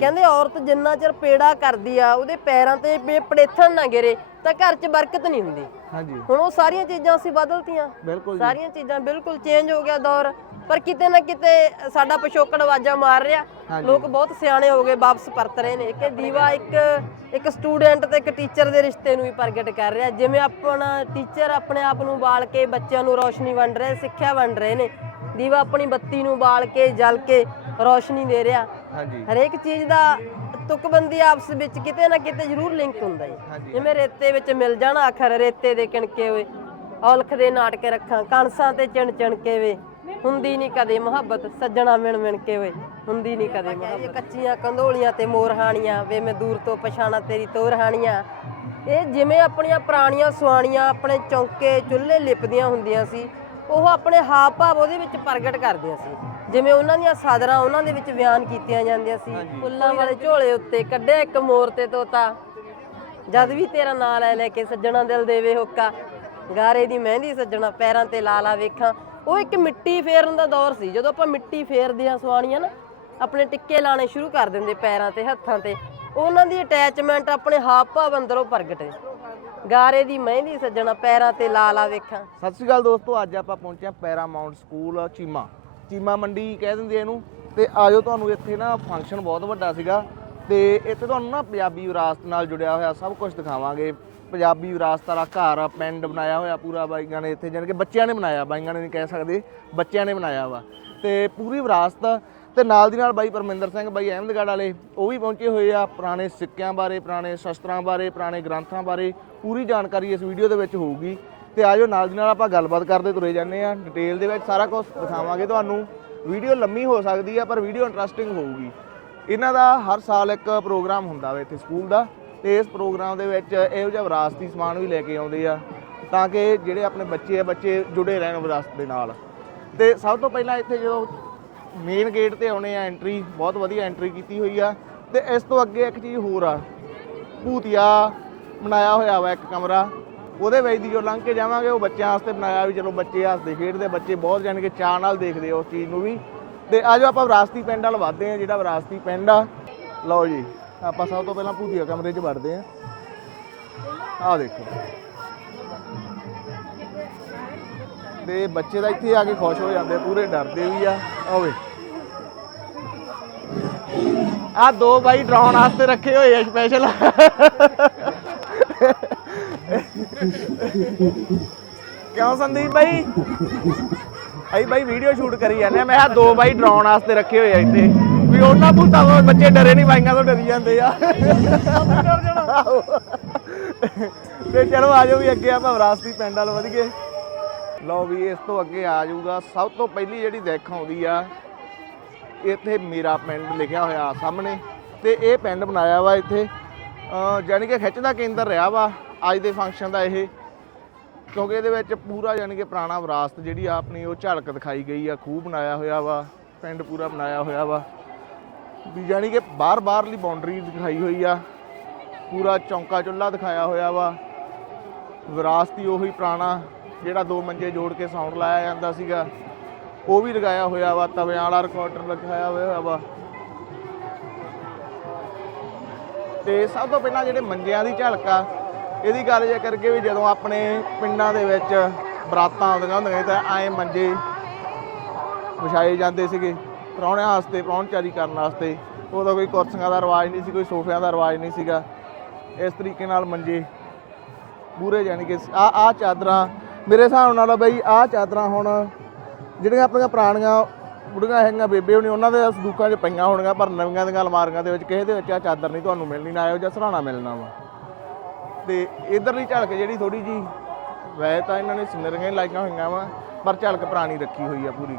ਕਹਿੰਦੇ ਔਰਤ ਜਿੰਨਾ ਚਿਰ ਪੇੜਾ ਕਰਦੀ ਆ ਉਹਦੇ ਪੈਰਾਂ ਤੇ ਪੜੇਥਣ ਨਾ ਗਿਰੇ ਤਾਂ ਘਰ 'ਚ ਬਰਕਤ ਨਹੀਂ ਹੁੰਦੀ। ਹਾਂਜੀ। ਹੁਣ ਉਹ ਸਾਰੀਆਂ ਚੀਜ਼ਾਂ ਅਸੀਂ ਬਦਲਤੀਆਂ। ਬਿਲਕੁਲ ਜੀ। ਸਾਰੀਆਂ ਚੀਜ਼ਾਂ ਬਿਲਕੁਲ ਚੇਂਜ ਹੋ ਗਿਆ ਦੌਰ। ਪਰ ਕਿਤੇ ਨਾ ਕਿਤੇ ਸਾਡਾ ਪਿਛੋਕੜ ਆਵਾਜ਼ਾਂ ਮਾਰ ਰਿਹਾ। ਹਾਂਜੀ। ਲੋਕ ਬਹੁਤ ਸਿਆਣੇ ਹੋ ਗਏ ਵਾਪਸ ਪਰਤ ਰਹੇ ਨੇ। ਕਿ ਦੀਵਾ ਇੱਕ ਇੱਕ ਸਟੂਡੈਂਟ ਤੇ ਇੱਕ ਟੀਚਰ ਦੇ ਰਿਸ਼ਤੇ ਨੂੰ ਵੀ ਪ੍ਰਗਟ ਕਰ ਰਿਹਾ। ਜਿਵੇਂ ਆਪਣਾ ਟੀਚਰ ਆਪਣੇ ਆਪ ਨੂੰ ਬਾਲ ਕੇ ਬੱਚਿਆਂ ਨੂੰ ਰੋਸ਼ਨੀ ਵੰਡ ਰਿਹਾ ਸਿੱਖਿਆ ਵੰਡ ਰਹੇ ਨੇ। ਦੀਵਾ ਆਪਣੀ ਬੱਤੀ ਨੂੰ ਬਾਲ ਕੇ ਜਲ ਕੇ ਰੋਸ਼ਨੀ ਦੇ ਰਿਹਾ। ਹਾਂਜੀ। ਹਰੇਕ ਚੀਜ਼ ਦਾ ਤੁਕਬੰਦੀ ਆਪਸ ਵਿੱਚ ਕਿਤੇ ਨਾ ਕਿਤੇ ਜ਼ਰੂਰ ਲਿੰਕ ਹੁੰਦਾ ਹੈ। ਜਿਵੇਂ ਰੇਤੇ ਵਿੱਚ ਮਿਲ ਜਾਣਾ ਆਖਰ ਰੇਤੇ ਦੇ ਕਿਣਕੇ ਹੋਏ ਔਲਖ ਦੇ ਨਾਟਕ ਰੱਖਾਂ ਕਣਸਾਂ ਤੇ ਚਿਣ ਚਿਣ ਕੇ ਵੇ ਹੁੰਦੀ ਨਹੀਂ ਕਦੇ ਮੁਹੱਬਤ ਸੱਜਣਾ ਮਿਣ ਮਿਣ ਕੇ ਵੇ ਹੁੰਦੀ ਨਹੀਂ ਕਦੇ ਮੁਹੱਬਤ। ਕੱਚੀਆਂ ਕੰਧੋਲੀਆਂ ਤੇ ਮੋਰਹਾਣੀਆਂ ਵੇ ਮੈਂ ਦੂਰ ਤੋਂ ਪਛਾਣਾ ਤੇਰੀ ਤੋਰਹਾਣੀਆਂ ਇਹ ਜਿਵੇਂ ਆਪਣੀਆਂ ਪੁਰਾਣੀਆਂ ਸੁਆਣੀਆਂ ਆਪਣੇ ਚੌਂਕੇ ਚੁੱਲ੍ਹੇ ਲਿਪਦੀਆਂ ਹੁੰਦੀਆਂ ਸੀ ਉਹ ਆਪਣੇ ਹਾਵ ਭਾਵ ਉਹਦੇ ਵਿੱਚ ਪ੍ਰਗਟ ਕਰਦੀਆਂ ਸੀ। ਜਿਵੇਂ ਉਹਨਾਂ ਦੀਆਂ ਸਾਦਰਾਂ ਉਹਨਾਂ ਦੇ ਵਿੱਚ ਬਿਆਨ ਕੀਤੀਆਂ ਜਾਂਦੀਆਂ ਸੀ। ਫੁੱਲਾਂ ਵਾਲੇ ਝੋਲੇ ਉੱਤੇ ਕੱਢਿਆ ਇੱਕ ਮੋਰ ਤੇ ਤੋਤਾ। ਜਦ ਵੀ ਤੇਰਾ ਨਾਂ ਲੈ ਲੈ ਕੇ ਸੱਜਣਾ ਦਿਲ ਦੇਵੇ ਹੋਕਾ ਗਾਰੇ ਦੀ ਮਹਿੰਦੀ ਸੱਜਣਾ ਪੈਰਾਂ ਤੇ ਲਾ ਲਾ ਵੇਖਾਂ। ਉਹ ਇੱਕ ਮਿੱਟੀ ਫੇਰਨ ਦਾ ਦੌਰ ਸੀ। ਜਦੋਂ ਆਪਾਂ ਮਿੱਟੀ ਫੇਰਦੇ ਆ ਸਵਾਣੀਆਂ ਨਾ ਆਪਣੇ ਟਿੱਕੇ ਲਾਣੇ ਸ਼ੁਰੂ ਕਰ ਦਿੰਦੇ ਪੈਰਾਂ ਤੇ ਹੱਥਾਂ ਤੇ। ਉਹਨਾਂ ਦੀ ਅਟੈਚਮੈਂਟ ਆਪਣੇ ਹਾਵ ਭਾਵ ਅੰਦਰੋਂ ਪ੍ਰਗਟੇ ਗਾਰੇ ਦੀ ਮਹਿੰਦੀ ਸੱਜਣਾ ਪੈਰਾਂ ਤੇ ਲਾ ਲਾ ਵੇਖਾਂ। ਸਤਿ ਸ਼੍ਰੀ ਅਕਾਲ ਦੋਸਤੋ ਅੱਜ ਆਪਾਂ ਪਹੁੰਚੇ ਹਾਂ ਪੈਰਾਮਾਉਂਟ ਸਕੂਲ ਚੀਮਾ। ਚੀਮਾ ਮੰਡੀ ਕਹਿ ਦਿੰਦੇ ਆ ਇਹਨੂੰ। ਤੇ ਆਜੋ ਤੁਹਾਨੂੰ ਇੱਥੇ ਨਾ ਫੰਕਸ਼ਨ ਬਹੁਤ ਵੱਡਾ ਸੀਗਾ। ਤੇ ਇੱਥੇ ਤੁਹਾਨੂੰ ਨਾ ਪੰਜਾਬੀ ਵਿਰਾਸਤ ਨਾਲ ਜੁੜਿਆ ਹੋਇਆ ਸਭ ਕੁਝ ਦਿਖਾਵਾਂਗੇ। ਪੰਜਾਬੀ ਵਿਰਾਸਤ ਵਾਲਾ ਘਰ, ਪਿੰਡ ਬਣਾਇਆ ਹੋਇਆ ਪੂਰਾ ਬਾਈਆਂ ਨੇ ਇੱਥੇ, ਜਾਣੀ ਕਿ ਬੱਚਿਆਂ ਨੇ ਬਣਾਇਆ, ਬਾਈਆਂ ਨੇ ਨਹੀਂ ਕਹਿ ਸਕਦੇ, ਬੱਚਿਆਂ ਨੇ ਬਣਾਇਆ ਵਾ। ਤੇ ਪੂਰੀ ਵਿਰਾਸਤ, ਤੇ ਨਾਲ ਦੀ ਨਾਲ ਬਾਈ ਪਰਮਿੰਦਰ ਸਿੰਘ, ਬਾਈ ਅਹਿਮਦਗੜ੍ਹ ਵਾਲੇ, ਉਹ ਵੀ ਪਹੁੰਚੇ ਹੋਏ ਆ ਪੁਰਾਣੇ ਸਿੱਕਿਆਂ ਬਾਰੇ, ਪੁਰਾਣੇ ਸ਼ਸਤਰਾਂ ਬਾਰੇ, ਪੁਰਾਣੇ ਗ੍ਰੰਥਾਂ ਬਾਰੇ। ਪੂਰੀ ਜਾਣਕਾਰੀ ਇਸ ਵੀਡੀਓ ਦੇ ਵਿੱਚ ਹੋਊਗੀ। ਤੇ ਆਜੋ ਨਾਲ ਦੀ ਨਾਲ ਆਪਾਂ ਗੱਲਬਾਤ ਕਰਦੇ ਤੁਰੇ ਜਾਂਦੇ ਆ ਡਿਟੇਲ ਦੇ ਵਿੱਚ ਸਾਰਾ ਕੁਝ ਦਿਖਾਵਾਂਗੇ ਤੁਹਾਨੂੰ। ਵੀਡੀਓ ਲੰਮੀ ਹੋ ਸਕਦੀ ਆ, ਪਰ ਵੀਡੀਓ ਇੰਟਰਸਟਿੰਗ ਹੋਊਗੀ। ਇਹਨਾਂ ਦਾ ਹਰ ਸਾਲ ਇੱਕ ਪ੍ਰੋਗਰਾਮ ਹੁੰਦਾ ਵਾ ਇੱਥੇ ਸਕੂਲ ਦਾ। ਤੇ ਇਸ ਪ੍ਰੋਗਰਾਮ ਦੇ ਵਿੱਚ ਇਹੋ ਜਿਹਾ ਵਿਰਾਸਤੀ ਸਮਾਨ ਵੀ ਲੈ ਕੇ ਆਉਂਦੇ ਆ, ਤਾਂ ਕਿ ਜਿਹੜੇ ਆਪਣੇ ਬੱਚੇ ਆ, ਬੱਚੇ ਜੁੜੇ ਰਹਿਣ ਵਿਰਾਸਤ ਦੇ ਨਾਲ। ਤੇ ਸਭ ਤੋਂ ਪਹਿਲਾਂ ਇੱਥੇ ਜਦੋਂ ਮੇਨ ਗੇਟ ਤੇ ਆਉਣੇ ਆ ਐਂਟਰੀ ਬਹੁਤ ਵਧੀਆ ਐਂਟਰੀ ਕੀਤੀ ਹੋਈ ਆ। ਤੇ ਇਸ ਤੋਂ ਅੱਗੇ ਇੱਕ ਚੀਜ਼ ਹੋਰ ਆ। ਭੂਤੀਆ ਬਣਾਇਆ ਹੋਇਆ ਵਾ ਇੱਕ ਕਮਰਾ। ਉਹਦੇ ਵਿੱਚ ਦੀ ਜੋ ਲੰਘ ਕੇ ਜਾਵਾਂਗੇ, ਉਹ ਬੱਚਿਆਂ ਵਾਸਤੇ ਬਣਾਇਆ ਵੀ ਚਲੋ ਬੱਚੇ ਹੱਸਦੇ ਖੇਡਦੇ, ਬੱਚੇ ਬਹੁਤ ਜਾਣ ਕੇ ਚਾਅ ਨਾਲ ਦੇਖਦੇ ਆ ਉਸ ਚੀਜ਼ ਨੂੰ ਵੀ। ਤੇ ਆਜੋ ਆਪਾਂ ਵਿਰਾਸਤੀ ਪਿੰਡ ਵੱਲ ਵੱਧਦੇ ਆ ਜਿਹੜਾ ਵਿਰਾਸਤੀ ਪਿੰਡ ਆ। ਲਓ ਜੀ, ਆਪਾਂ ਸਭ ਤੋਂ ਪਹਿਲਾਂ ਭੂਤੀਆ ਕਮਰੇ 'ਚ ਵੜਦੇ ਆ ਆਹ ਦੇਖੋ। ਤੇ ਬੱਚੇ ਤਾਂ ਇੱਥੇ ਆ ਕੇ ਖੁਸ਼ ਹੋ ਜਾਂਦੇ ਪੂਰੇ ਡਰਦੇ ਵੀ ਆ। ਆਵੇ ਆ ਦੋ ਬਾਈ ਡਰਾਉਣ ਵਾਸਤੇ ਰੱਖੇ ਹੋਏ ਆ ਸਪੈਸ਼ਲ ਕਿਉਂ ਸੰਦੀਪ ਬਾਈ? ਅਸੀਂ ਬਾਈ ਵੀਡੀਓ ਸ਼ੂਟ ਕਰੀ ਜਾਂਦੇ ਆ। ਮੈਂ ਆ ਦੋ ਬਾਈ ਡਰਾਉਣ ਵਾਸਤੇ ਰੱਖੇ ਹੋਏ ਆ ਇੱਥੇ। ਵੀ ਉਹਨਾਂ ਭੂਤਾਂ ਤੋਂ ਬੱਚੇ ਡਰੇ ਨਹੀਂ ਬਾਈਆਂ ਤੋਂ ਡਰੀ ਜਾਂਦੇ ਆ। ਆਹੋ। ਤੇ ਚਲੋ ਆਜੋ ਵੀ ਅੱਗੇ ਆਪਾਂ ਵਿਰਾਸਤੀ ਪਿੰਡ ਵੱਲ ਵਧੀਏ। ਲਓ ਵੀ ਇਸ ਤੋਂ ਅੱਗੇ ਆ ਜਾਊਗਾ। ਸਭ ਤੋਂ ਪਹਿਲੀ ਜਿਹੜੀ ਦੇਖ ਆਉਂਦੀ ਆ, ਇੱਥੇ ਮੇਰਾ ਪਿੰਡ ਲਿਖਿਆ ਹੋਇਆ ਸਾਹਮਣੇ। ਤੇ ਇਹ ਪਿੰਡ ਬਣਾਇਆ ਵਾ ਇੱਥੇ। ਅਹ ਜਾਣੀ ਕਿ ਖਿੱਚ ਦਾ ਕੇਂਦਰ ਰਿਹਾ ਵਾ। ਅੱਜ ਦੇ ਫੰਕਸ਼ਨ ਦਾ ਇਹ ਕਿਉਂਕਿ ਇਹਦੇ ਵਿੱਚ ਪੂਰਾ ਜਾਣੀ ਕਿ ਪੁਰਾਣਾ ਵਿਰਾਸਤ ਜਿਹੜੀ ਆ ਆਪਣੀ ਉਹ ਝਲਕ ਦਿਖਾਈ ਗਈ ਆ, ਖੂਹ ਬਣਾਇਆ ਹੋਇਆ ਵਾ, ਪਿੰਡ ਪੂਰਾ ਬਣਾਇਆ ਹੋਇਆ ਵਾ। ਵੀ ਜਾਣੀ ਕਿ ਬਾਹਰ ਬਾਹਰਲੀ ਬਾਉਂਡਰੀ ਦਿਖਾਈ ਹੋਈ ਆ, ਪੂਰਾ ਚੌਂਕਾ ਚੁੱਲ੍ਹਾ ਦਿਖਾਇਆ ਹੋਇਆ ਵਾ। ਵਿਰਾਸਤੀ ਉਹੀ ਪੁਰਾਣਾ ਜਿਹੜਾ ਦੋ ਮੰਜੇ ਜੋੜ ਕੇ ਸਾਊਂਡ ਲਾਇਆ ਜਾਂਦਾ ਸੀਗਾ, ਉਹ ਵੀ ਲਗਾਇਆ ਹੋਇਆ ਵਾ, ਤਵਿਆਂ ਵਾਲਾ ਰਿਕਾਰਡਰ ਲਗਾਇਆ ਹੋਇਆ ਵਾ। ਤੇ ਸਭ ਤੋਂ ਪਹਿਲਾਂ ਜਿਹੜੇ ਮੰਜਿਆਂ ਦੀ ਝਲਕ ਆ ਇਹਦੀ ਗੱਲ ਜੇ ਕਰਕੇ ਵੀ ਜਦੋਂ ਆਪਣੇ ਪਿੰਡਾਂ ਦੇ ਵਿੱਚ ਬਰਾਤਾਂ ਆਉਂਦੀਆਂ ਹੁੰਦੀਆਂ ਤਾਂ ਐ ਮੰਜੇ ਵਿਛਾਏ ਜਾਂਦੇ ਸੀਗੇ, ਪ੍ਰਾਹੁਣਿਆਂ ਵਾਸਤੇ, ਪ੍ਰਾਹੁਣਚਾਰੀ ਕਰਨ ਵਾਸਤੇ। ਉਦੋਂ ਕੋਈ ਕੁਰਸੀਆਂ ਦਾ ਰਿਵਾਜ ਨਹੀਂ ਸੀ, ਕੋਈ ਸੋਫਿਆਂ ਦਾ ਰਿਵਾਜ ਨਹੀਂ ਸੀਗਾ। ਇਸ ਤਰੀਕੇ ਨਾਲ ਮੰਜੇ ਪੂਰੇ ਜਾਣੀ ਕਿ ਆ ਆ ਚਾਦਰਾਂ, ਮੇਰੇ ਹਿਸਾਬ ਨਾਲ ਬਈ ਆ ਚਾਦਰਾਂ ਹੁਣ ਜਿਹੜੀਆਂ ਆਪਣੀਆਂ ਪੁਰਾਣੀਆਂ ਬੁੜੀਆਂ ਹੈਗੀਆਂ, ਬੇਬੇ ਹੋਣੀ, ਉਹਨਾਂ ਦੇ ਸੰਦੂਕਾਂ 'ਚ ਪਈਆਂ ਹੋਣਗੀਆਂ, ਪਰ ਨਵੀਆਂ ਦੀਆਂ ਅਲਮਾਰੀਆਂ ਦੇ ਵਿੱਚ, ਕਿਸੇ ਦੇ ਵਿੱਚ ਆ ਚਾਦਰ ਨਹੀਂ ਤੁਹਾਨੂੰ ਮਿਲਣੀ, ਨਾ ਇਹੋ ਜਿਹਾ ਸਰਾਣਾ ਮਿਲਣਾ ਵਾ। ਤੇ ਇਧਰਲੀ ਝਲਕ ਜਿਹੜੀ ਥੋੜੀ ਜੀ ਵੈਸੇ ਤਾਂ ਇਹਨਾਂ ਨੇ ਸਿਨਰੀਆਂ ਲਾਈਆਂ ਹੋਈਆਂ ਵਾ, ਪਰ ਝਲਕ ਪੁਰਾਣੀ ਰੱਖੀ ਹੋਈ ਆ ਪੂਰੀ।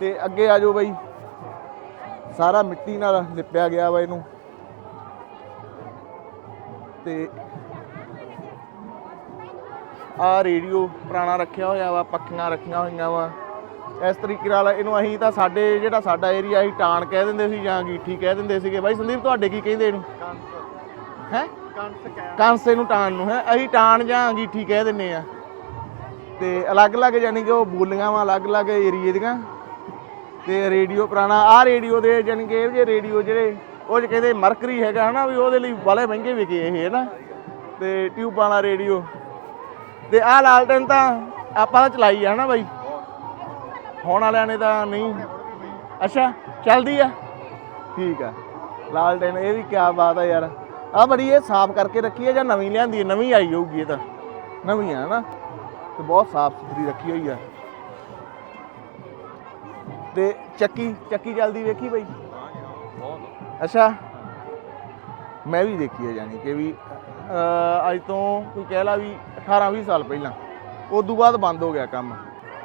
ਤੇ ਅੱਗੇ ਆ ਜਾਓ ਬਾਈ। ਸਾਰਾ ਮਿੱਟੀ ਨਾਲ ਲਿਪਿਆ ਗਿਆ ਵਾ ਇਹਨੂੰ। ਤੇ ਆ ਰੇਡੀਓ ਪੁਰਾਣਾ ਰੱਖਿਆ ਹੋਇਆ ਵਾ, ਪੱਖੀਆਂ ਰੱਖੀਆਂ ਹੋਈਆਂ ਵਾ। ਇਸ ਤਰੀਕੇ ਨਾਲ ਇਹਨੂੰ ਅਸੀਂ ਤਾਂ ਸਾਡੇ, ਜਿਹੜਾ ਸਾਡਾ ਏਰੀਆ ਅਸੀਂ ਟਾਣ ਕਹਿ ਦਿੰਦੇ ਸੀ ਜਾਂ ਗੀਠੀ ਕਹਿ ਦਿੰਦੇ ਸੀਗੇ। ਬਾਈ ਸੰਦੀਪ, ਤੁਹਾਡੇ ਕੀ ਕਹਿੰਦੇ ਇਹਨੂੰ? ਹੈ? ਕਾਂਸੇ ਨੂੰ ਟਾਣ ਨੂੰ, ਹੈ? ਅਸੀਂ ਟਾਣ ਜਾਂ ਅੰਗੀਠੀ ਕਹਿ ਦਿੰਨੇ ਆ। ਤੇ ਅਲੱਗ-ਅਲੱਗ ਯਾਨੀ ਕਿ ਉਹ ਬੋਲੀਆਂ ਵਾ ਅਲੱਗ-ਅਲੱਗ ਏਰੀਏ ਦੀਆਂ। ਤੇ ਰੇਡੀਓ ਪੁਰਾਣਾ ਆਹ ਰੇਡੀਓ ਦੇ ਯਾਨੀ ਕਿ ਇਹ ਜਿਹੇ ਰੇਡੀਓ ਜਿਹੜੇ, ਉਹ ਕਹਿੰਦੇ ਮਰਕਰੀ ਹੈਗਾ ਹਨਾ, ਵੀ ਉਹਦੇ ਲਈ ਵਾਲੇ ਮਹਿੰਗੇ ਵਿਕੇ ਇਹ, ਹੈ ਤੇ ਟਿਊਬ ਵਾਲਾ ਰੇਡੀਓ। ਤੇ ਆਹ ਲਾਲਟਨ ਤਾਂ ਆਪਾਂ ਤਾਂ ਚਲਾਈ ਆ ਹਨਾ ਬਾਈ? ਹੁਣ ਵਾਲਿਆਂ ਨੇ ਤਾਂ ਨਹੀਂ। ਅੱਛਾ, ਚੱਲਦੀ ਆ। ਠੀਕ ਆ। ਲਾਲਟਨ, ਇਹ ਵੀ ਕੀ ਬਾਤ ਆ ਯਾਰ। ਆ ਬੜੀ ਇਹ ਸਾਫ਼ ਕਰਕੇ ਰੱਖੀ ਹੈ ਜਾਂ ਨਵੀਂ ਲਿਆਂਦੀ ਹੈ ਨਵੀਂ ਆਈ ਹੋਊਗੀ ਇਹ ਤਾਂ। ਨਵੀਂ ਆ ਨਾ। ਤੇ ਬਹੁਤ ਸਾਫ਼ ਸੁਥਰੀ ਰੱਖੀ ਹੋਈ ਆ। ਤੇ ਚੱਕੀ ਚੱਕੀ ਚੱਲਦੀ ਵੇਖੀ ਬਈ? ਅੱਛਾ। ਮੈਂ ਵੀ ਦੇਖੀ ਹੈ ਜਾਨੀ ਕਿ ਵੀ ਅੱਜ ਤੋਂ ਕੋਈ ਕਹਿ ਲਾ ਵੀ 18 20 ਸਾਲ ਪਹਿਲਾਂ। ਉਦੋਂ ਬਾਅਦ ਬੰਦ ਹੋ ਗਿਆ ਕੰਮ।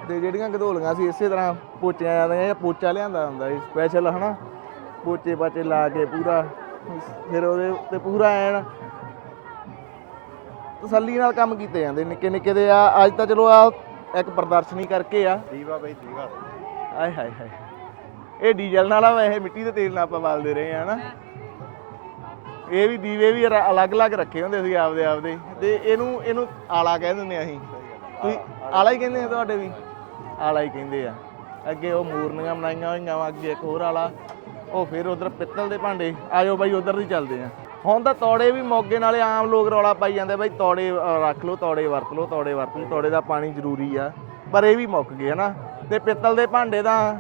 ਤੇ ਜਿਹੜੀਆਂ ਗਧੋਲੀਆਂ ਸੀ ਇਸੇ ਤਰ੍ਹਾਂ ਪੋਚਿਆਂ ਜਾਂਦੀਆਂ ਜਾਂ ਪੋਚਾ ਲਿਆਂਦਾ ਹੁੰਦਾ ਸੀ ਸਪੈਸ਼ਲ ਹਨਾ। ਪੋਚੇ ਪਾਚੇ ਲਾ ਕੇ ਪੂਰਾ। ਫਿਰ ਉਹਦੇ ਉੱਤੇ ਪੂਰਾ ਐਨ ਤਸੱਲੀ ਨਾਲ ਕੰਮ ਕੀਤੇ ਜਾਂਦੇ ਨਿੱਕੇ ਨਿੱਕੇ ਦੇ ਆ ਅੱਜ ਤਾਂ ਚਲੋ ਆ ਇੱਕ ਪ੍ਰਦਰਸ਼ਨੀ ਕਰਕੇ ਆ। ਦੀਵਾ ਬਈ ਦੀਵਾ। ਆਏ ਹਾਏ ਹਾਏ ਇਹ ਡੀਜ਼ਲ ਨਾਲ ਆ ਵੈਸੇ ਮਿੱਟੀ ਦੇ ਤੇਲ ਨਾਲ ਆਪਾਂ ਬਾਲਦੇ ਰਹੇ ਆ ਹਨਾ। ਇਹ ਵੀ ਦੀਵੇ ਵੀ ਰ- ਅਲੱਗ-ਅਲੱਗ ਰੱਖੇ ਹੁੰਦੇ ਸੀ ਆਪਦੇ ਆਪਦੇ। ਤੇ ਇਹਨੂੰ ਇਹਨੂੰ ਆਲਾ ਕਹਿ ਦਿੰਦੇ ਆ ਅਸੀਂ। ਤੁਸੀਂ ਆਲਾ ਹੀ ਕਹਿੰਦੇ ਆ ਤੁਹਾਡੇ ਵੀ? ਆਲਾ ਹੀ ਕਹਿੰਦੇ ਆ। ਅੱਗੇ ਉਹ ਮੂਰਨੀਆਂ ਬਣਾਈਆਂ ਹੋਈਆਂ ਵਾ ਅੱਗੇ ਇੱਕ ਹੋਰ ਆਲਾ। ਉਹ ਫਿਰ ਉਧਰ ਪਿੱਤਲ ਦੇ ਭਾਂਡੇ। ਆਜੋ ਬਾਈ, ਉਧਰ ਦੀ ਚੱਲਦੇ ਆ। ਹੁਣ ਤਾਂ ਤੌੜੇ ਵੀ ਮੋਗੇ ਨਾਲੇ ਆਮ ਲੋਕ ਰੌਲਾ ਪਾਈ ਜਾਂਦੇ ਬਾਈ, ਤੌੜੇ ਰੱਖ ਲਓ, ਤੌੜੇ ਵਰਤ ਲਓ, ਤੌੜੇ ਵਰਤ ਲਓ, ਤੌੜੇ ਦਾ ਪਾਣੀ ਜ਼ਰੂਰੀ ਆ। ਪਰ ਇਹ ਵੀ ਮੁੱਕ ਗਏ ਨਾ ਤੇ ਪਿੱਤਲ ਦੇ ਭਾਂਡੇ ਤਾਂ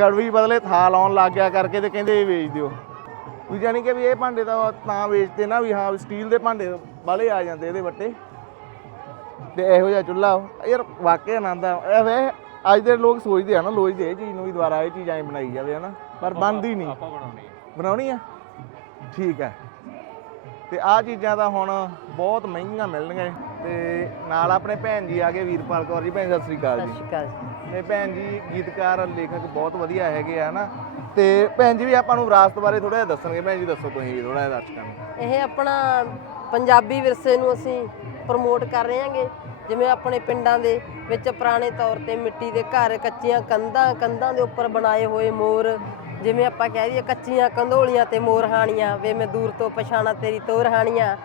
ਗੜਵੀ ਬਦਲੇ ਥਾਲ ਆਉਣ ਲੱਗ ਗਿਆ ਕਰਕੇ ਤੇ ਕਹਿੰਦੇ ਇਹ ਵੇਚ ਦਿਓ। ਵੀ ਜਾਨੀ ਕਿ ਵੀ ਇਹ ਭਾਂਡੇ ਤਾਂ ਤਾਂ ਵੇਚਦੇ ਨਾ ਵੀ ਹਾਂ, ਵੀ ਸਟੀਲ ਦੇ ਭਾਂਡੇ ਵਾਲੇ ਆ ਜਾਂਦੇ ਇਹਦੇ ਵੱਟੇ। ਤੇ ਇਹੋ ਜਿਹਾ ਚੁੱਲ੍ਹਾ ਯਾਰ, ਵਾਕਿਆ ਆਨੰਦ ਆ। ਵੇ, ਅੱਜ ਦੇ ਲੋਕ ਸੋਚਦੇ ਆ ਨਾ ਲੋਚਦੇ ਇਹ ਚੀਜ਼ ਨੂੰ ਵੀ ਦੁਬਾਰਾ ਇਹ ਚੀਜ਼ ਐਂ ਬਣਾਈ ਜਾਵੇ, ਹਨਾ। ਪਰ ਬਣਦੀ ਨਹੀਂ। ਆਪਾਂ ਬਣਾਉਣੀ ਬਣਾਉਣੀ ਆ? ਠੀਕ ਆ। ਤੇ ਆਹ ਚੀਜ਼ਾਂ ਤਾਂ ਹੁਣ ਬਹੁਤ ਮਹਿੰਗੀਆਂ ਮਿਲਣਗੀਆਂ। ਤੇ ਨਾਲ ਆਪਣੇ ਭੈਣ ਜੀ ਆ ਗਏ ਵੀਰਪਾਲ ਕੌਰ ਜੀ। ਭੈਣ ਸਤਿ ਸ੍ਰੀ ਅਕਾਲ ਸਤਿ ਜੀ ਸ਼੍ਰੀ ਅਕਾਲ ਜੀ। ਭੈਣ ਜੀ ਗੀਤਕਾਰ ਲੇਖਕ ਬਹੁਤ ਵਧੀਆ ਹੈਗੇ ਆ ਹਨਾ? ਤੇ ਭੈਣ ਜੀ ਵੀ ਆਪਾਂ ਨੂੰ ਵਿਰਾਸਤ ਬਾਰੇ ਥੋੜਾ ਜਿਹਾ ਦੱਸਣਗੇ। ਭੈਣ ਜੀ ਦੱਸੋ ਤੁਸੀਂ ਵੀ ਥੋੜਾ ਜਿਹਾ ਦਰਸ਼ਕਾਂ ਨੂੰ। ਇਹ ਆਪਣਾ ਪੰਜਾਬੀ ਵਿਰਸੇ ਨੂੰ ਅਸੀਂ ਪ੍ਰਮੋਟ ਕਰ ਰਹੇ ਹਾਂਗੇ। ਜਿਵੇਂ ਆਪਣੇ ਪਿੰਡਾਂ ਦੇ ਵਿੱਚ ਪੁਰਾਣੇ ਤੌਰ ਤੇ ਮਿੱਟੀ ਦੇ ਘਰ ਕੱਚੀਆਂ ਕੰਧਾਂ ਕੰਧਾਂ ਦੇ ਉੱਪਰ ਬਣਾਏ ਹੋਏ ਮੋਰ ਜਿਵੇਂ ਆਪਾਂ ਕਹਿ ਦਈਏ ਕੱਚੀਆਂ ਕੰਧੋਲੀਆਂ ਤੇ ਮੋਰਹਾਣੀਆਂ ਵੇ ਮੈਂ ਦੂਰ ਤੋਂ ਪਛਾਣਾ ਤੇਰੀ ਤੋਰਹਾਣੀਆਂ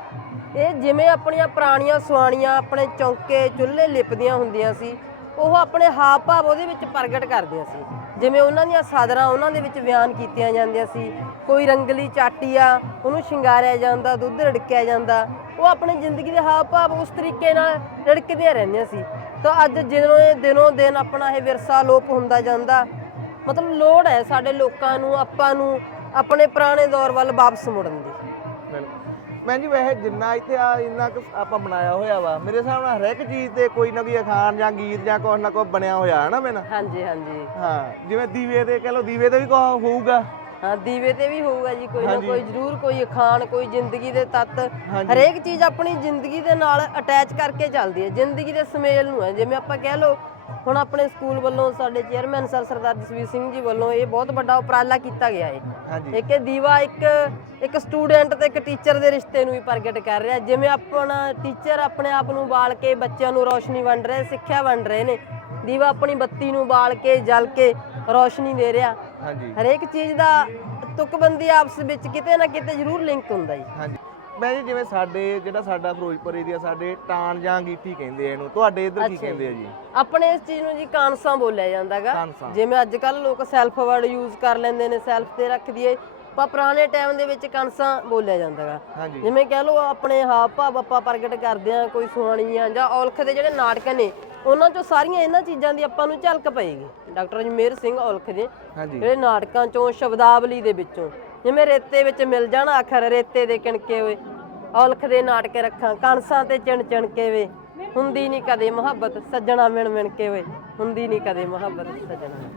ਇਹ ਜਿਵੇਂ ਆਪਣੀਆਂ ਪੁਰਾਣੀਆਂ ਸੁਆਣੀਆਂ ਆਪਣੇ ਚੌਂਕੇ, ਚੁੱਲ੍ਹੇ ਲਿਪਦੀਆਂ ਹੁੰਦੀਆਂ ਸੀ, ਉਹ ਆਪਣੇ ਹਾਵ ਭਾਵ ਉਹਦੇ ਵਿੱਚ ਪ੍ਰਗਟ ਕਰਦੀਆਂ ਸੀ। ਜਿਵੇਂ ਉਹਨਾਂ ਦੀਆਂ ਸਾਦਰਾਂ ਉਹਨਾਂ ਦੇ ਵਿੱਚ ਬਿਆਨ ਕੀਤੀਆਂ ਜਾਂਦੀਆਂ ਸੀ, ਕੋਈ ਰੰਗਲੀ ਚਾਟੀ ਆ, ਉਹਨੂੰ ਸ਼ਿੰਗਾਰਿਆ ਜਾਂਦਾ, ਦੁੱਧ ਰੜਕਿਆ ਜਾਂਦਾ, ਉਹ ਆਪਣੀ ਜ਼ਿੰਦਗੀ ਦੇ ਹਾਵ ਭਾਵ ਉਸ ਤਰੀਕੇ ਨਾਲ ਰੜਕਦੀਆਂ ਰਹਿੰਦੀਆਂ ਸੀ। ਤਾਂ ਅੱਜ ਜਿਨੋਂ ਇਹ ਦਿਨੋਂ ਦਿਨ ਆਪਣਾ ਇਹ ਵਿਰਸਾ ਲੋਪ ਹੁੰਦਾ ਜਾਂਦਾ ਮਤਲਬ ਲੋੜ ਹੈ ਸਾਡੇ ਲੋਕਾਂ ਨੂੰ ਆਪਾਂ ਨੂੰ ਆਪਣੇ ਪੁਰਾਣੇ ਦੌਰ ਵੱਲ ਵਾਪਸ ਮੁੜਨ ਦੀ। ਮੈਂ ਜੀ ਵੈਸੇ ਜਿੰਨਾ ਇੱਥੇ ਆ ਇੰਨਾ ਕੁ ਆਪਾਂ ਬਣਾਇਆ ਹੋਇਆ ਵਾ ਮੇਰੇ ਹਿਸਾਬ ਨਾਲ ਹਰ ਇੱਕ ਚੀਜ਼ ਤੇ ਕੋਈ ਨਾ ਕੋਈ ਅਖਾਣ ਜਾਂ ਗੀਤ ਜਾਂ ਕੁਛ ਨਾ ਕੁਛ ਬਣਿਆ ਹੋਇਆ ਹੈ ਨਾ? ਮੈਨਾਂ ਹਾਂਜੀ ਹਾਂਜੀ। ਹਾਂ ਜਿਵੇਂ ਦੀਵੇ ਤੇ ਕਹ ਲਓ ਦੀਵੇ ਤੇ ਵੀ ਕੁਛ ਹੋਊਗਾ। ਹਾਂ ਦੀਵੇ ਤੇ ਵੀ ਹੋਊਗਾ ਜੀ ਕੋਈ ਨਾ ਹਾਂਜੀ। ਕੋਈ ਜ਼ਰੂਰ ਕੋਈ ਅਖਾਣ ਕੋਈ ਜ਼ਿੰਦਗੀ ਦੇ ਤੱਤ। ਹਾਂਜੀ। ਹਰੇਕ ਚੀਜ਼ ਆਪਣੀ ਜ਼ਿੰਦਗੀ ਦੇ ਨਾਲ ਅਟੈਚ ਕਰਕੇ ਚੱਲਦੀ ਹੈ ਜ਼ਿੰਦਗੀ ਦੇ ਸਮੇਲ ਨੂੰ ਹੈ। ਜਿਵੇਂ ਆਪਾਂ ਕਹਿ ਲਓ ਹੁਣ ਆਪਣੇ ਸਕੂਲ ਵੱਲੋਂ ਸਾਡੇ ਚੇਅਰਮੈਨ ਸਰ ਸਰਦਾਰ ਜਸਵੀਰ ਸਿੰਘ ਜੀ ਵੱਲੋਂ ਇਹ ਬਹੁਤ ਵੱਡਾ ਉਪਰਾਲਾ ਕੀਤਾ ਗਿਆ ਹੈ। ਹਾਂਜੀ। ਇੱਕ ਇਹ ਦੀਵਾ ਇੱਕ ਇੱਕ ਸਟੂਡੈਂਟ ਤੇ ਇੱਕ ਟੀਚਰ ਦੇ ਰਿਸ਼ਤੇ ਨੂੰ ਵੀ ਪ੍ਰਗਟ ਕਰ ਰਿਹਾ ਜਿਵੇਂ ਆਪਣਾ ਟੀਚਰ ਆਪਣੇ ਆਪ ਨੂੰ ਬਾਲ ਕੇ ਬੱਚਿਆਂ ਨੂੰ ਰੋਸ਼ਨੀ ਵੰਡ ਰਿਹਾ ਸਿੱਖਿਆ ਵੰਡ ਰਹੇ ਨੇ। ਦੀਵਾ ਆਪਣੀ ਬੱਤੀ ਨੂੰ ਬਾਲ ਕੇ ਜਲ ਕੇ ਰੋਸ਼ਨੀ ਦੇ ਰਿਹਾ। ਹਾਂਜੀ। ਹਰੇਕ ਚੀਜ਼ ਦਾ ਤੁਕਬੰਦੀ ਆਪਸ ਵਿੱਚ ਕਿਤੇ ਨਾ ਕਿਤੇ ਜ਼ਰੂਰ ਲਿੰਕ ਹੁੰਦਾ ਜੀ। ਹਾਂਜੀ। ਮੈਂ ਜੀ ਜਿਵੇਂ ਸਾਡੇ ਜਿਹੜਾ ਸਾਡਾ ਫਿਰੋਜ਼ਪੁਰ ਏਰੀਆ ਸਾਡੇ ਟਾਣ ਜਾਂ ਗੀਤੀ ਕਹਿੰਦੇ ਆ ਇਹਨੂੰ ਤੁਹਾਡੇ ਇੱਧਰ ਕੀ ਅੱਛਾ ਕਹਿੰਦੇ ਆ ਜੀ। ਆਪਣੇ ਇਸ ਚੀਜ਼ ਨੂੰ ਜੀ ਕਾਂਸਾ ਬੋਲਿਆ ਜਾਂਦਾਗਾ ਕਾਂਸਾ। ਜਿਵੇਂ ਅੱਜ ਕੱਲ ਲੋਕ ਸੈਲਫ ਵਰਡ ਯੂਜ਼ ਕਰ ਲੈਂਦੇ ਨੇ ਸੈਲਫ ਤੇ ਰੱਖ ਦਈਏ। ਪਰ ਪੁਰਾਣੇ ਟਾਈਮ ਦੇ ਵਿੱਚ ਕਾਂਸਾ ਬੋਲਿਆ ਜਾਂਦਾਗਾ ਹਾਂਜੀ। ਜਿਵੇਂ ਕਹਿ ਲਓ ਆਪਣੇ ਹਾਵ ਭਾਵ ਆਪਾਂ ਪ੍ਰਗਟ ਕਰਦੇ ਆ ਕੋਈ ਸੁਹਾਣੀਆਂ ਜਾਂ ਔਲਖ ਦੇ ਜਿਹੜੇ ਨਾਟਕ ਨੇ ਉਹਨਾਂ ਚੋਂ ਸਾਰੀਆਂ ਇਹਨਾਂ ਚੀਜ਼ਾਂ ਦੀ ਆਪਾਂ ਨੂੰ ਝਲਕ ਪਏਗੀ। ਡਾਕਟਰ ਜਮੇਰ ਸਿੰਘ ਔਲਖ ਦੇ ਹਾਂਜੀ। ਜਿਹੜੇ ਨਾਟਕਾਂ ਚੋਂ ਸ਼ਬਦਾਵਲੀ ਦੇ ਵਿੱਚੋਂ ਜਿਵੇਂ ਰੇਤੇ ਵਿੱਚ ਮਿਲ ਜਾਣਾ ਆਖਰ ਰੇਤੇ ਦੇ ਕਿਣਕੇ ਓਏ ਔਲਖ ਦੇ ਨਾਟਕ ਰੱਖਾਂ ਕਣਸਾਂ ਤੇ ਚਿਣ ਚਿਣ ਕੇ ਵੇ। ਹੁੰਦੀ ਨਹੀਂ ਕਦੇ ਮੁਹੱਬਤ ਸੱਜਣਾ ਮਿਣ ਮਿਣ ਕੇ ਓਏ ਹੁੰਦੀ ਨਹੀਂ ਕਦੇ ਮੁਹੱਬਤ ਸੱਜਣਾ।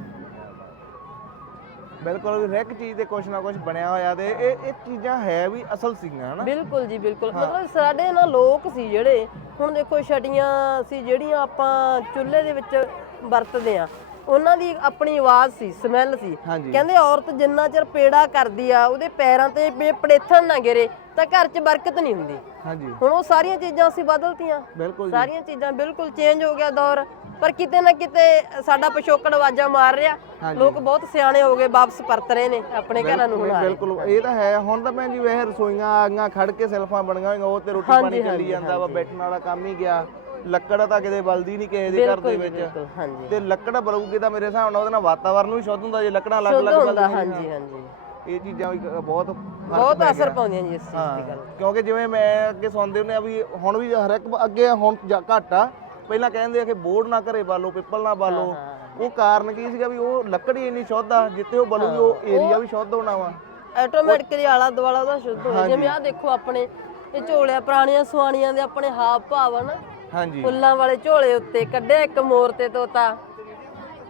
ਬਿਲਕੁਲ ਵੀ ਹਰ ਇੱਕ ਚੀਜ਼ ਤੇ ਕੁਛ ਨਾ ਕੁਛ ਬਣਿਆ ਹੋਇਆ ਤੇ ਇਹ ਇਹ ਚੀਜ਼ਾਂ ਹੈ ਵੀ ਅਸਲ ਸੀਗੀਆਂ ਹਨਾ? ਬਿਲਕੁਲ ਜੀ ਬਿਲਕੁਲ। ਮਤਲਬ ਸਾਡੇ ਨਾ ਲੋਕ ਸੀ ਜਿਹੜੇ ਹੁਣ ਦੇਖੋ ਛਟੀਆਂ ਸੀ ਜਿਹੜੀਆਂ ਆਪਾਂ ਚੁੱਲ੍ਹੇ ਦੇ ਵਿੱਚ ਵਰਤਦੇ ਆ ਉਹਨਾਂ ਦੀ ਆਪਣੀ ਆਵਾਜ਼ ਸੀ ਸਮੈਲ ਸੀ। ਕਹਿੰਦੇ ਔਰਤ ਜਿੰਨਾ ਚਿਰ ਪੇੜਾ ਕਰਦੀ ਆ ਉਹਦੇ ਪੈਰਾਂ ਤੇ ਪੜੇਥਣ ਨਾ ਗਿਰੇ ਤਾਂ ਘਰ 'ਚ ਬਰਕਤ ਨਹੀਂ ਹੁੰਦੀ। ਹਾਂਜੀ। ਹੁਣ ਉਹ ਸਾਰੀਆਂ ਚੀਜ਼ਾਂ ਅਸੀਂ ਬਦਲਤੀਆਂ। ਬਿਲਕੁਲ ਸਾਰੀਆਂ ਚੀਜ਼ਾਂ ਬਿਲਕੁਲ ਚੇਂਜ ਹੋ ਗਿਆ ਦੌਰ। ਪਰ ਕਿਤੇ ਨਾ ਕਿਤੇ ਸਾਡਾ ਪਿਛੋਕੜ ਆਵਾਜ਼ਾਂ ਮਾਰ ਰਿਹਾ। ਲੋਕ ਬਹੁਤ ਸਿਆਣੇ ਹੋ ਗਏ ਵਾਪਸ ਪਰਤ ਰਹੇ ਨੇ ਆਪਣੇ ਘਰਾਂ ਨੂੰ। ਬਿਲਕੁਲ। ਇਹ ਤਾਂ ਹੈ। ਹੁਣ ਤਾਂ ਭੈਣ ਜੀ ਵੈਸੇ ਰਸੋਈਆਂ ਆ ਗਈਆਂ ਖੜ ਕੇ ਸੈਲਫਾਂ ਬਣੀਆਂ ਹੋਈਆਂ ਉਹ ਤੇ ਰੋਟੀ ਪਾਣੀ ਚੱਲੀ ਜਾਂਦਾ ਵਾ ਬੈਠਣ ਵਾਲਾ ਕੰਮ ਹੀ ਗਿਆ। ਲੱਕੜ ਤਾਂ ਕਿਤੇ ਬਲਦੀ ਨਹੀਂ ਕਿਸੇ ਦੇ ਘਰ ਦੇ ਬਿਲਕੁਲ ਜੀ, ਵਿੱਚ। ਬਿਲਕੁਲ ਹਾਂਜੀ। ਤੇ ਲੱਕੜ ਬਲੂਗੀ ਤਾਂ ਮੇਰੇ ਹਿਸਾਬ ਨਾਲ ਉਹਦੇ ਨਾਲ ਵਾਤਾਵਰਨ ਵੀ ਸ਼ੁੱਧ ਹੁੰਦਾ ਜੇ ਲੱਕੜਾਂ ਸ਼ੁੱਧ ਅਲੱਗ-ਅਲੱਗ ਹੁੰਦਾ ਬਲਦੀਆਂ ਹਾਂਜੀ ਹਾਂਜੀ। ਇਹ ਚੀਜ਼ਾਂ ਵੀ ਬਹੁਤ ਫ਼ਰਕ ਬਹੁਤ ਪੈ ਅਸਰ ਗਿਆ। ਪਾਉਂਦੀਆਂ ਜੀ ਇਸ ਚੀਜ਼ ਦੀ ਹਾਂ ਗੱਲ ਕਿਉਂਕਿ ਜਿਵੇਂ ਮੈਂ ਅੱਗੇ ਸੁਣਦੇ ਹੁੰਦੇ ਆ ਵੀ ਹੁਣ ਵੀ ਹਰ ਇੱਕ ਅੱਗੇ ਹੁਣ ਜਾ- ਘੱਟ ਆ। ਪਹਿਲਾਂ ਕਹਿੰਦੇ ਆ ਕਿ ਬੋਰਡ ਨਾ ਘਰੇ ਬਾਲੋ ਪਿੱਪਲ ਨਾ ਬਾਲੋ। ਉਹ ਕਾਰਨ ਕੀ ਸੀਗਾ ਵੀ ਉਹ ਲੱਕੜੀ ਇੰਨੀ ਸ਼ੁੱਧ ਆ ਜਿੱਥੇ ਉਹ ਬਲੂਗੀ ਉਹ ਏਰੀਆ ਵੀ ਸ਼ੁੱਧ ਹੋਣਾ ਵਾ। ਆਟੋਮੈਟਿਕਲੀ ਆਲਾ ਦੁਆਲਾ ਦਾ ਸ਼ੁੱਧ ਹੋ ਜਾਂਦਾ ਜਿਵੇਂ ਆ ਦੇਖੋ ਆਪਣੇ ਇਹ ਝੋਲਿਆ ਪੁਰਾਣੀਆਂ ਸੁਆਣੀਆਂ ਦੇ ਆਪਣੇ ਹਾਵ ਭਾਵ ਹਨ ਹਾਂਜੀ। ਫੁੱਲਾਂ ਵਾਲੇ ਝੋਲੇ ਉੱਤੇ ਕੱਢਿਆ ਇੱਕ ਮੋਰ ਤੇ ਤੋਤਾ।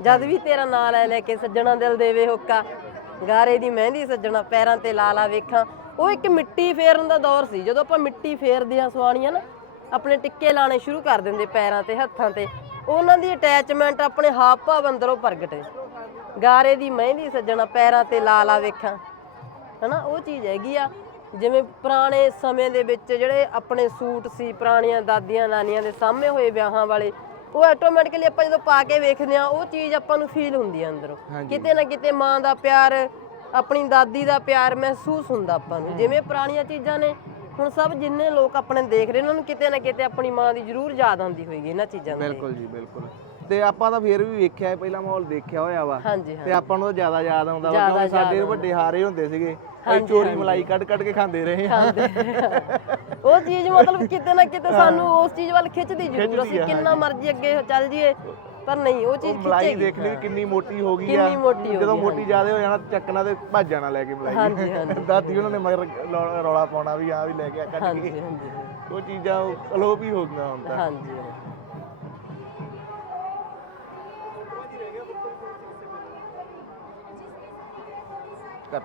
ਜਦ ਵੀ ਤੇਰਾ ਨਾਂ ਲੈ ਲੈ ਕੇ ਸੱਜਣਾ ਦਿਲ ਦੇਵੇ ਹੋਕਾ। ਗਾਰੇ ਦੀ ਮਹਿੰਦੀ ਸੱਜਣਾ ਪੈਰਾਂ ਤੇ ਲਾ ਲਾ ਵੇਖਾਂ। ਉਹ ਇੱਕ ਮਿੱਟੀ ਫੇਰਨ ਦਾ ਦੌਰ ਸੀ। ਜਦੋਂ ਆਪਾਂ ਮਿੱਟੀ ਫੇਰਦੇ ਹਾਂ ਸੁਆਣੀਆਂ ਨਾ, ਆਪਣੇ ਟਿੱਕੇ ਲਾਣੇ ਸ਼ੁਰੂ ਕਰ ਦਿੰਦੇ ਪੈਰਾਂ ਤੇ, ਹੱਥਾਂ ਤੇ। ਉਹਨਾਂ ਦੀ ਅਟੈਚਮੈਂਟ ਆਪਣੇ ਹਾਵ ਭਾਵ ਅੰਦਰੋਂ ਪ੍ਰਗਟੇ। ਗਾਰੇ ਦੀ ਮਹਿੰਦੀ ਸੱਜਣਾ ਪੈਰਾਂ ਤੇ ਲਾ ਲਾ ਵੇਖਾਂ। ਹਨਾ, ਉਹ ਚੀਜ਼ ਹੈਗੀ ਆ। ਜਿਵੇਂ ਪੁਰਾਣੇ ਸਮੇਂ ਦੇ ਵਿੱਚ ਜਿਹੜੇ ਆਪਣੇ ਸੂਟ ਸੀ ਪੁਰਾਣੀਆਂ ਦਾਦੀਆਂ ਨਾਨੀਆਂ ਦੇ ਸਾਹਮਣੇ ਹੋਏ ਵਿਆਹਾਂ ਵਾਲੇ ਉਹ ਆਟੋਮੈਟਿਕਲੀ ਆਪਾਂ ਜਦੋਂ ਪਾ ਕੇ ਵੇਖਦੇ ਆ ਉਹ ਚੀਜ਼ ਆਪਾਂ ਨੂੰ ਫੀਲ ਹੁੰਦੀ ਆ ਅੰਦਰੋਂ। ਕਿਤੇ ਨਾ ਕਿਤੇ ਮਾਂ ਦਾ ਪਿਆਰ ਆਪਣੀ ਦਾਦੀ ਦਾ ਪਿਆਰ ਮਹਿਸੂਸ ਹੁੰਦਾ ਆਪਾਂ ਨੂੰ। ਜਿਵੇਂ ਪੁਰਾਣੀਆਂ ਚੀਜ਼ਾਂ ਨੇ ਹੁਣ ਸਭ ਜਿੰਨੇ ਲੋਕ ਆਪਣੇ ਦੇਖ ਰਹੇ ਉਹਨਾਂ ਨੂੰ ਕਿਤੇ ਨਾ ਕਿਤੇ ਆਪਣੀ ਮਾਂ ਦੀ ਜ਼ਰੂਰ ਯਾਦ ਆਉਂਦੀ ਹੋਏਗੀ ਇਹਨਾਂ ਚੀਜ਼ਾਂ ਦੀ। ਬਿਲਕੁਲ ਜੀ ਬਿਲਕੁਲ। ਤੇ ਆਪਾਂ ਤਾਂ ਫੇਰ ਵੀ ਵੇਖਿਆ ਪਹਿਲਾ ਮਾਹੌਲ ਦੇਖਿਆ ਹੋਇਆ ਵਾ। ਤੇ ਆਪਾਂ ਨੂੰ ਤਾਂ ਜ਼ਿਆਦਾ ਯਾਦ ਆਉਂਦਾ ਵਾ ਕਿਉਂਕਿ ਸਾਡੇ ਵੱਡੇ ਹਾਰੇ ਹੁੰਦੇ ਸੀਗੇ। ਅਸੀਂ ਚੋਰੀ ਮਲਾਈ ਕੱਢ ਕੱਢ ਕੇ ਖਾਂਦੇ ਰਹੇ ਆ। ਉਹ ਚੀਜ਼ ਮਤਲਬ ਕਿਤੇ ਨਾ ਕਿਤੇ ਸਾਨੂੰ ਉਸ ਚੀਜ਼ ਵੱਲ ਖਿੱਚਦੀ ਜ਼ਰੂਰ ਅਸੀਂ ਕਿੰਨਾ ਮਰਜ਼ੀ ਅੱਗੇ ਚੱਲ ਜਾਈਏ ਪਰ ਨਹੀਂ ਉਹ ਚੀਜ਼ ਮਲਾਈ ਦੇਖ ਲਈ ਕਿੰਨੀ ਮੋਟੀ ਹੋ ਗਈ ਆ। ਹੋ ਜਦੋਂ ਮੋਟੀ ਜ਼ਿਆਦਾ ਹੋ ਜਾਣਾ ਚੱਕਣਾ ਤੇ ਭੱਜ ਜਾਣਾ ਲੈ ਕੇ ਮਲਾਈ। ਹਾਂਜੀ, ਹਾਂਜੀ। ਦਾਦੀ ਉਹਨਾਂ ਨੇ ਮਗਰ ਰੌਲਾ ਪਾਉਣਾ ਵੀ ਆ ਵੀ ਲੈ ਕੇ ਆ ਕੱਢ ਕੇ। ਉਹ ਚੀਜ਼ਾਂ ਅਲੋਪ ਹੀ ਹੋ ਗਈਆਂ ਹੁਣ ਤਾਂ। ਹਾਂਜੀ। ਕਰ।